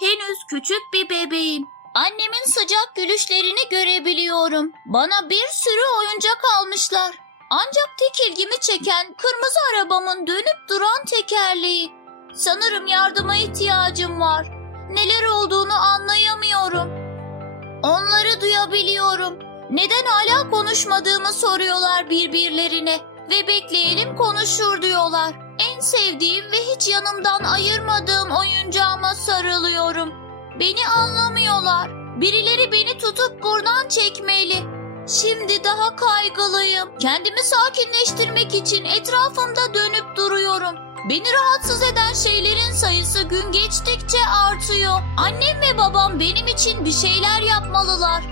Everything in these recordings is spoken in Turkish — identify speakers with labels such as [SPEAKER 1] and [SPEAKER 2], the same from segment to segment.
[SPEAKER 1] Henüz küçük bir bebeğim. Annemin sıcak gülüşlerini görebiliyorum. Bana bir sürü oyuncak almışlar. Ancak tek ilgimi çeken kırmızı arabamın dönüp duran tekerleği. Sanırım yardıma ihtiyacım var. Neler olduğunu anlayamıyorum. Onları duyabiliyorum. Neden hala konuşmadığımı soruyorlar birbirlerine ve bekleyelim konuşur diyorlar. En sevdiğim ve hiç yanımdan ayırmadığım oyuncağıma sarılıyorum. Beni anlamıyorlar. Birileri beni tutup buradan çekmeli. Şimdi daha kaygılıyım. Kendimi sakinleştirmek için etrafımda dönüp duruyorum. Beni rahatsız eden şeylerin sayısı gün geçtikçe artıyor. Annem ve babam benim için bir şeyler yapmalılar.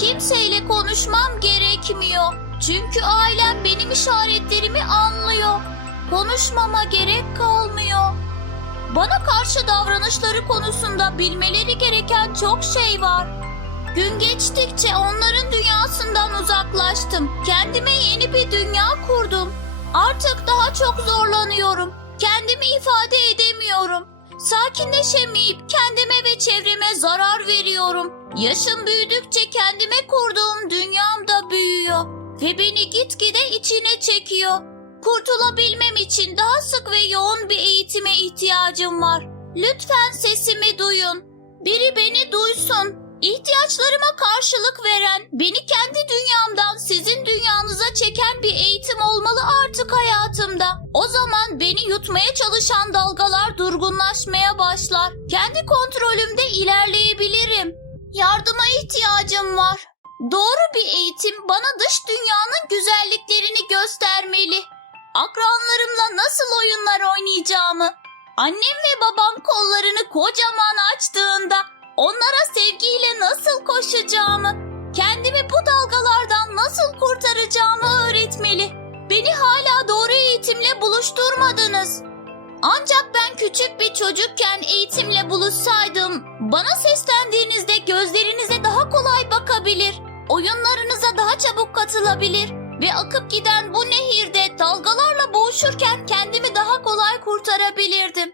[SPEAKER 1] Kimseyle konuşmam gerekmiyor. Çünkü ailem benim işaretlerimi anlıyor. Konuşmama gerek kalmıyor. Bana karşı davranışları konusunda bilmeleri gereken çok şey var. Gün geçtikçe onların dünyasından uzaklaştım. Kendime yeni bir dünya kurdum. Artık daha çok zorlanıyorum. Kendimi ifade edemiyorum. Sakinleşemeyip kendime ve çevreme zarar veriyorum. Yaşım büyüdükçe kendime kurduğum dünyam da büyüyor ve beni gitgide içine çekiyor. Kurtulabilmem için daha sık ve yoğun bir eğitime ihtiyacım var. Lütfen sesimi duyun. Biri beni duysun. İhtiyaçlarıma karşılık veren, beni kendi dünyamdan sizin dünyanıza çeken bir eğitim olmalı artık hayatımda. O zaman beni yutmaya çalışan dalgalar durgunlaşmaya başlar. Kendi kontrolümde ilerleyebilirim. Yardıma ihtiyacım var. Doğru bir eğitim bana dış dünyanın Akranlarımla nasıl oyunlar oynayacağımı, annem ve babam kollarını kocaman açtığında onlara sevgiyle nasıl koşacağımı, kendimi bu dalgalardan nasıl kurtaracağımı öğretmeli. Beni hala doğru eğitimle buluşturmadınız. Ancak ben küçük bir çocukken eğitimle buluşsaydım, bana seslendiğinizde gözlerinize daha kolay bakabilir, oyunlarınıza daha çabuk katılabilir ve akıp giden bu nehirde boğuşurken kendimi daha kolay kurtarabilirdim.